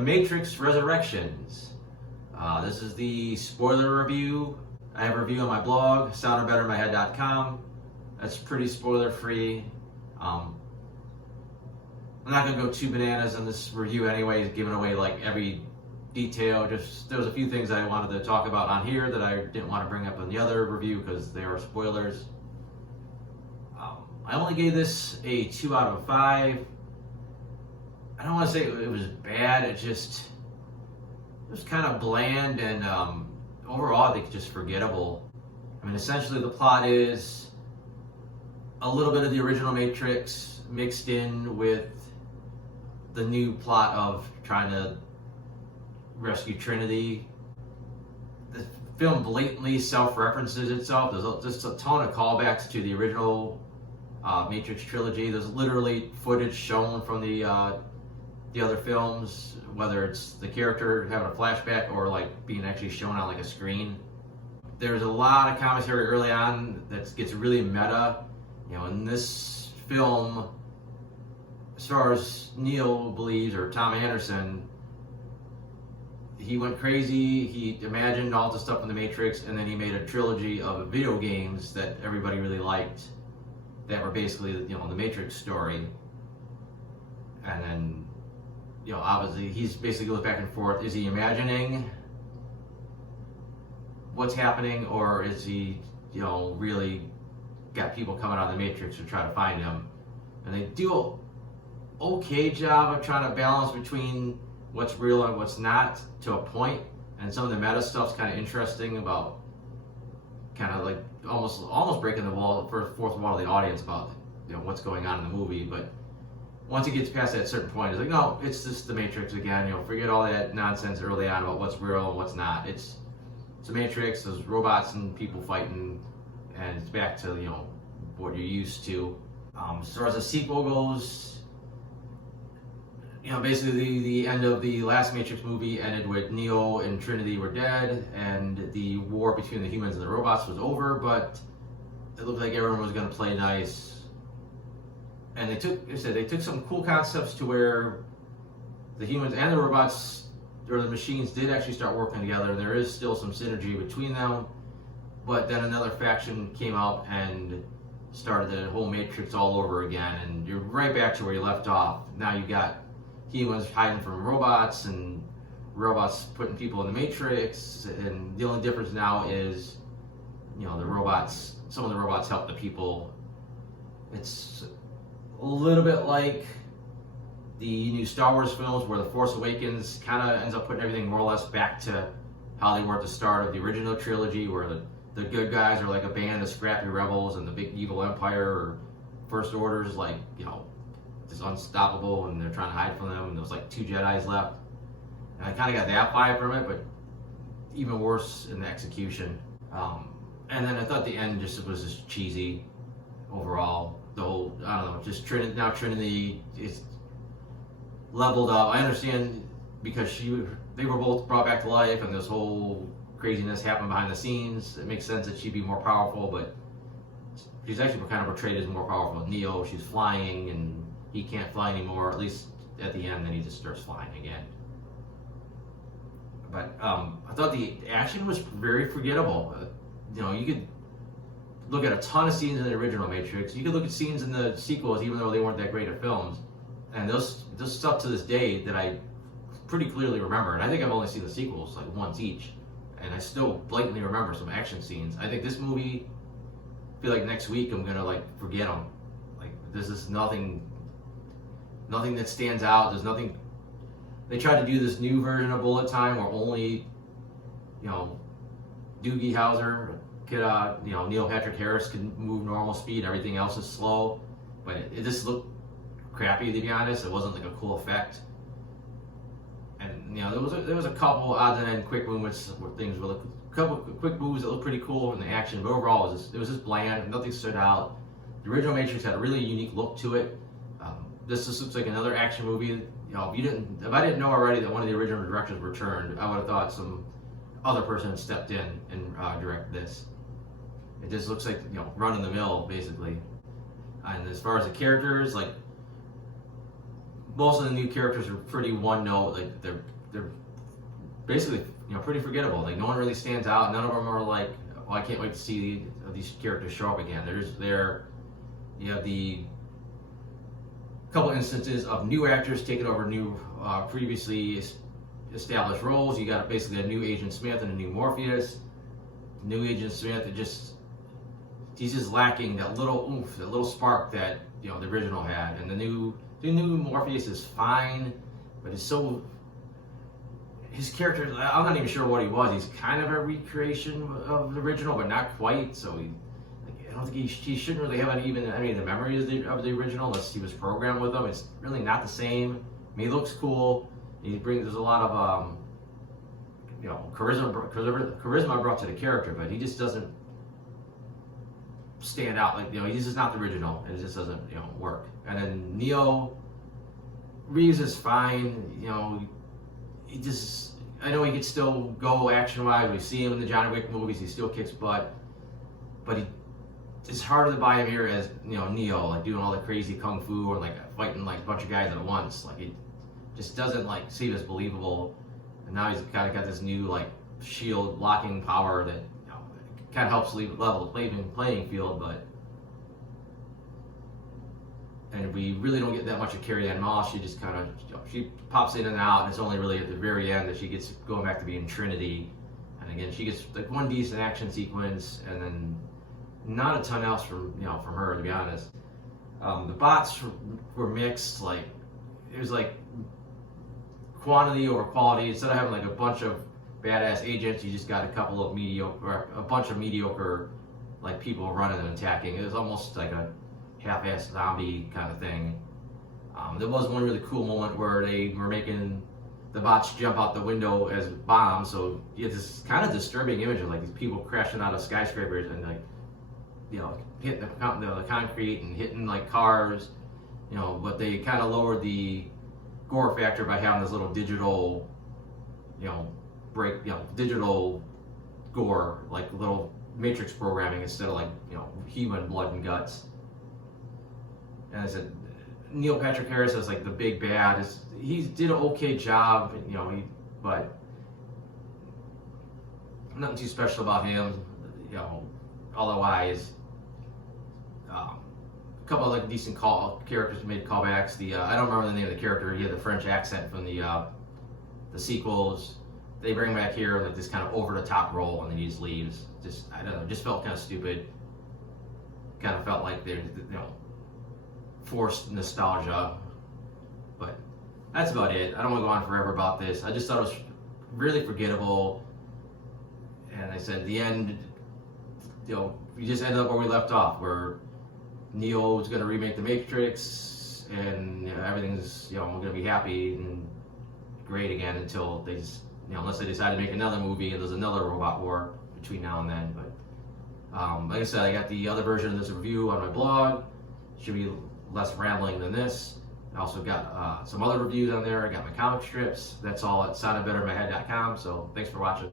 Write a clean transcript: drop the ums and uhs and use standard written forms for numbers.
Matrix Resurrections. This is the spoiler review. I have a review on my blog, soundarbettermyhead.com. That's pretty spoiler free. I'm not going to go too bananas on this review anyway, giving away like every detail. Just there was a few things I wanted to talk about on here that I didn't want to bring up in the other review because they are spoilers. I only gave this a 2 out of 5. I don't want to say it was bad. It was kind of bland and overall I think just forgettable. I mean, essentially the plot is a little bit of the original Matrix mixed in with the new plot of trying to rescue Trinity. The film blatantly self-references itself. There's just a ton of callbacks to the original Matrix trilogy. There's literally footage shown from the other films, whether it's the character having a flashback or like being actually shown on like a screen. There's a lot of commentary early on that gets really meta. You know, in this film, as far as Neil believes, or Tom Anderson, he went crazy. He imagined all the stuff in the Matrix, and then he made a trilogy of video games that everybody really liked, that were basically, you know, the Matrix story. And then, you know, obviously he's basically goes back and forth. Is he imagining what's happening, or is he, you know, really got people coming out of the Matrix to try to find him? And they do an okay job of trying to balance between what's real and what's not to a point. And some of the meta stuff's kind of interesting about kind of like almost breaking the fourth wall of the audience about, you know, what's going on in the movie. But once it gets past that certain point, it's like, no, it's just the Matrix again. You know, forget all that nonsense early on about what's real and what's not. It's the Matrix. There's robots and people fighting, and it's back to, you know, what you're used to. As far as the sequel goes, you know, basically the end of the last Matrix movie ended with Neo and Trinity were dead, and the war between the humans and the robots was over. But it looked like everyone was going to play nice, and they took some cool concepts to where the humans and the robots, or the machines, did actually start working together, and there is still some synergy between them. But then another faction came out and started the whole Matrix all over again, and you're right back to where you left off. Now you got humans hiding from robots, and robots putting people in the Matrix, and the only difference now is, you know, some of the robots help the people. It's a little bit like the new Star Wars films, where The Force Awakens kind of ends up putting everything more or less back to how they were at the start of the original trilogy, where the good guys are like a band of scrappy rebels, and the big evil Empire or First Order is like, you know, just unstoppable, and they're trying to hide from them, and there's like 2 Jedis left. And I kind of got that vibe from it, but even worse in the execution. And then I thought the end was just cheesy overall. The whole, I don't know, just Trinity is leveled up. I understand because they were both brought back to life, and this whole craziness happened behind the scenes. It makes sense that she'd be more powerful, but she's actually kind of portrayed as more powerful than Neo. She's flying, and he can't fly anymore, at least at the end. Then he just starts flying again. But I thought the action was very forgettable. You know, you could look at a ton of scenes in the original Matrix. You could look at scenes in the sequels, even though they weren't that great of films. And those stuff to this day that I pretty clearly remember. And I think I've only seen the sequels like once each, and I still blatantly remember some action scenes. I think this movie, I feel like next week I'm gonna like forget them. Like, there's just nothing that stands out. There's nothing. They tried to do this new version of Bullet Time where only, you know, Doogie Howser, you know, Neil Patrick Harris can move normal speed. Everything else is slow, but it just looked crappy, to be honest. It wasn't like a cool effect. And, you know, there was a couple odds and end quick movements where things were a couple quick moves that looked pretty cool in the action, but overall it was just bland. Nothing stood out. The original Matrix had a really unique look to it. This just looks like another action movie. You know, if I didn't know already that one of the original directors returned, I would have thought some other person had stepped in and directed this. It just looks like, you know, run of the mill basically. And as far as the characters, like, most of the new characters are pretty one note. Like they're basically pretty forgettable. Like no one really stands out. None of them are like, oh, I can't wait to see these characters show up again. You have the couple instances of new actors taking over new previously established roles. You got basically a new Agent Smith and a new Morpheus. New Agent Smith, he's just lacking that little oomph, that little spark that the original had. And the new Morpheus is fine, but his character, I'm not even sure what he was. He's kind of a recreation of the original, but not quite. So I don't think he shouldn't really have any of the memories of the original unless he was programmed with them. It's really not the same. I mean, he looks cool. There's a lot of charisma brought to the character, but he just doesn't stand out. Like he's just not the original, and it just doesn't work. And then Neo, Reeves is fine. I know he could still go action-wise. We see him in the John Wick movies. He still kicks butt, but it's harder to buy him here as Neo, like doing all the crazy kung fu or like fighting like a bunch of guys at once. Like it just doesn't like seem as believable. And now he's kind of got this new like shield blocking power that kind of helps level the playing field, and we really don't get that much of Carrie-Anne Moss. She just kind of she pops in and out, and it's only really at the very end that she gets going back to being Trinity. And again, she gets like one decent action sequence, and then not a ton else from her, to be honest. The bots were mixed. Like it was like quantity over quality. Instead of having like a bunch of badass agents, you just got a bunch of mediocre like people running and attacking. It was almost like a half-assed zombie kind of thing. There was one really cool moment where they were making the bots jump out the window as bombs, so you have this kind of disturbing image of like these people crashing out of skyscrapers and like hitting the concrete and hitting like cars, but they kind of lowered the gore factor by having this little digital digital gore, like little Matrix programming instead of like human blood and guts. And I said, Neil Patrick Harris is like the big bad. He did an okay job, but nothing too special about him, otherwise. A couple of like decent characters made callbacks. I don't remember the name of the character. He had the French accent from the sequels. They bring him back here like this kind of over the top role, and then he just leaves. I don't know. Just felt kind of stupid. Kind of felt like they're forced nostalgia. But that's about it. I don't want to go on forever about this. I just thought it was really forgettable. And I said, the end, we just ended up where we left off, where Neo is going to remake The Matrix, and everything's, we're going to be happy and great again until they just, unless they decide to make another movie and there's another robot war between now and then. But like I said, I got the other version of this review on my blog. Should be less rambling than this. I also got some other reviews on there. I got my comic strips. That's all at soundedbettermyhead.com. So thanks for watching.